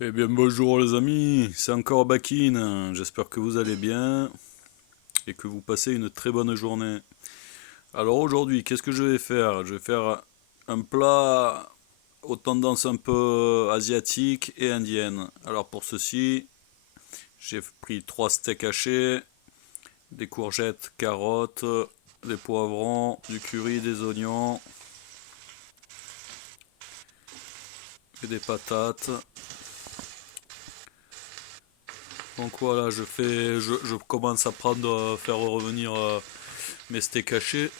Eh bien bonjour les amis, c'est encore Bakin, j'espère que vous allez bien et que vous passez une très bonne journée. Alors aujourd'hui, qu'est-ce que je vais faire? Je vais faire un plat aux tendances un peu asiatiques et indiennes. Alors pour ceci, j'ai pris 3 steaks hachés, des courgettes, carottes, des poivrons, du curry, des oignons et des patates. Donc voilà, je commence à faire revenir mes steaks hachés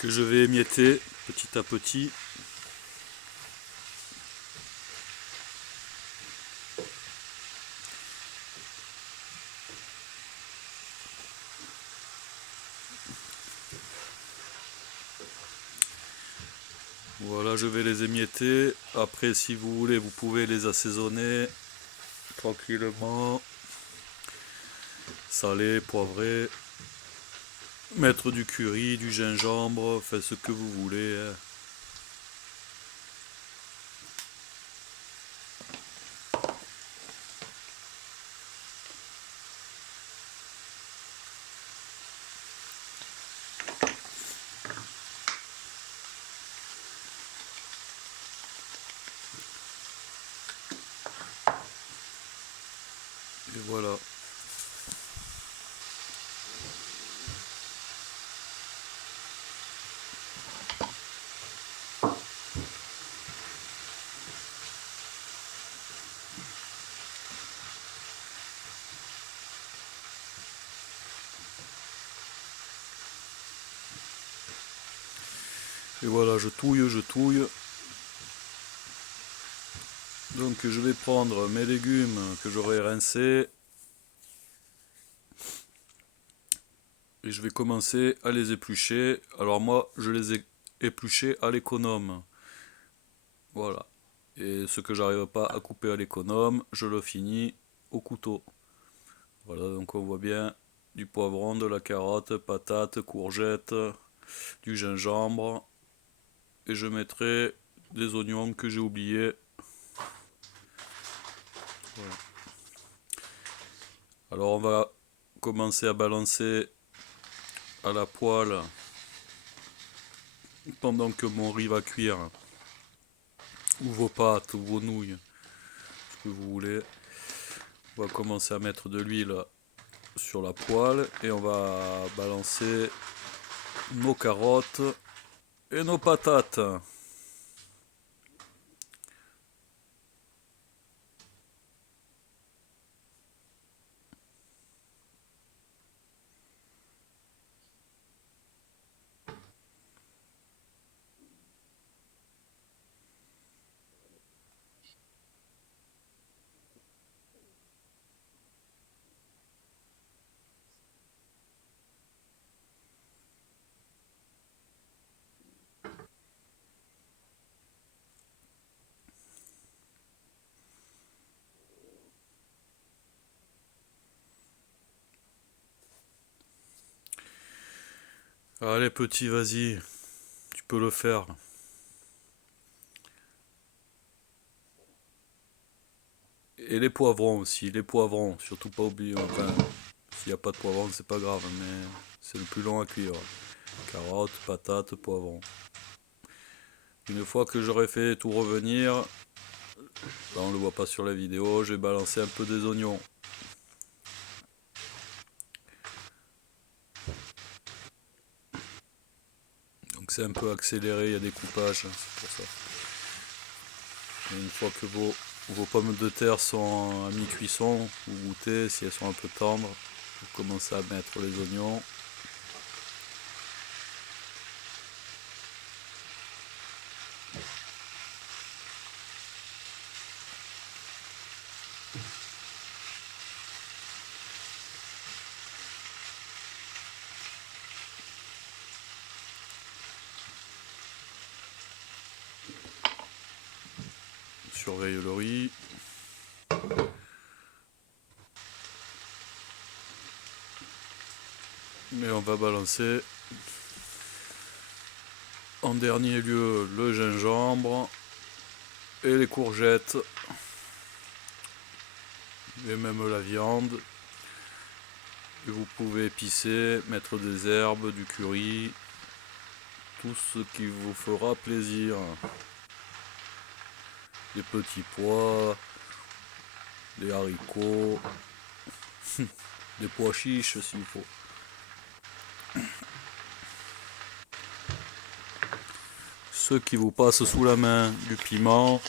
que je vais émietter petit à petit. Voilà, je vais les émietter. Après, si vous voulez, vous pouvez les assaisonner tranquillement. Salé, poivré. Mettre du curry, du gingembre, faites ce que vous voulez, hein. Et voilà. Et voilà, je touille, je touille. Donc je vais prendre mes légumes que j'aurai rincés et je vais commencer à les éplucher. Alors moi, je les ai épluchés à l'économe. Voilà. Et ce que j'arrive pas à couper à l'économe, je le finis au couteau. Voilà, donc on voit bien du poivron, de la carotte, patates, courgettes, du gingembre. Et je mettrai des oignons que j'ai oubliés. Voilà. Alors on va commencer à balancer à la poêle pendant que mon riz va cuire. Ou vos pâtes, ou vos nouilles, ce que vous voulez. On va commencer à mettre de l'huile sur la poêle et on va balancer nos carottes et nos patates. Allez petit, vas-y, tu peux le faire. Et les poivrons aussi, les poivrons, surtout pas oublier. Enfin, s'il n'y a pas de poivrons, c'est pas grave, mais c'est le plus long à cuire. Carottes, patates, poivrons. Une fois que j'aurai fait tout revenir, là on le voit pas sur la vidéo, je vais balancer un peu des oignons. Donc c'est un peu accéléré, il y a des coupages, c'est pour ça. Et une fois que vos pommes de terre sont à mi-cuisson, vous goûtez, si elles sont un peu tendres, vous commencez à mettre les oignons. Surveille le riz. Et on va balancer en dernier lieu le gingembre. et les courgettes et même la viande. Et vous pouvez épicer, mettre des herbes, du curry, tout ce qui vous fera plaisir. Des petits pois, des haricots, des pois chiches s'il faut. Ce qui vous passe sous la main, du piment.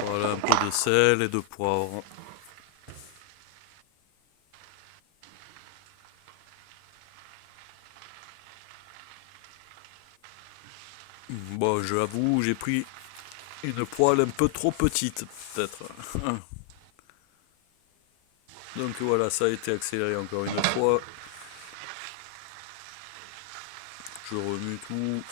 Voilà, un peu de sel et de poivre. Bon, j'avoue, j'ai pris une poêle un peu trop petite, peut-être. Donc voilà, ça a été accéléré encore une fois. Je remue tout.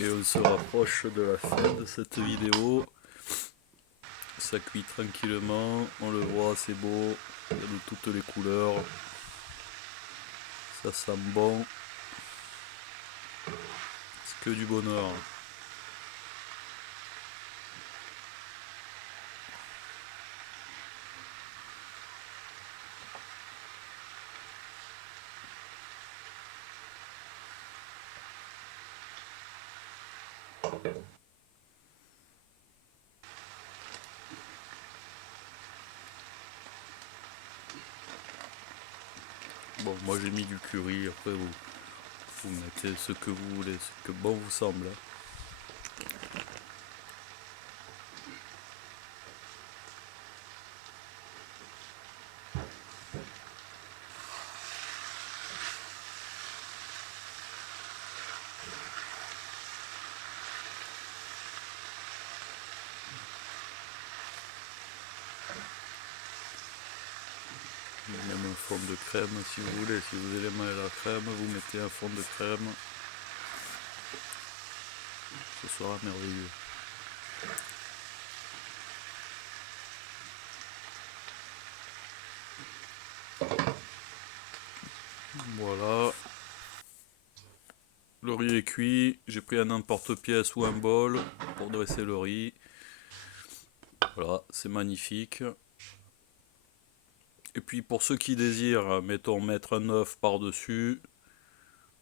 Et on se rapproche de la fin de cette vidéo. Ça cuit tranquillement, on le voit, c'est beau, il y a de toutes les couleurs. Ça sent bon. C'est que du bonheur. Bon, moi j'ai mis du curry, après vous mettez ce que vous voulez, ce que bon vous semble. Même un fond de crème si vous voulez, si vous allez mettre la crème, vous mettez un fond de crème. Ce sera merveilleux. Voilà. Le riz est cuit, j'ai pris un emporte-pièce ou un bol pour dresser le riz. Voilà, c'est magnifique. Et puis pour ceux qui désirent, mettons, mettre un œuf par-dessus,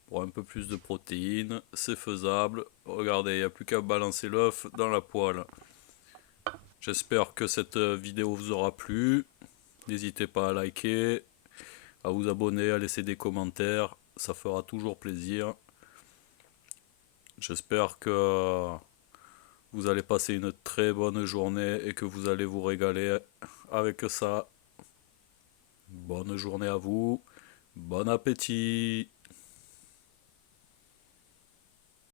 pour un peu plus de protéines, c'est faisable. Regardez, il n'y a plus qu'à balancer l'œuf dans la poêle. J'espère que cette vidéo vous aura plu. N'hésitez pas à liker, à vous abonner, à laisser des commentaires. Ça fera toujours plaisir. J'espère que vous allez passer une très bonne journée et que vous allez vous régaler avec ça. Bonne journée à vous. Bon appétit.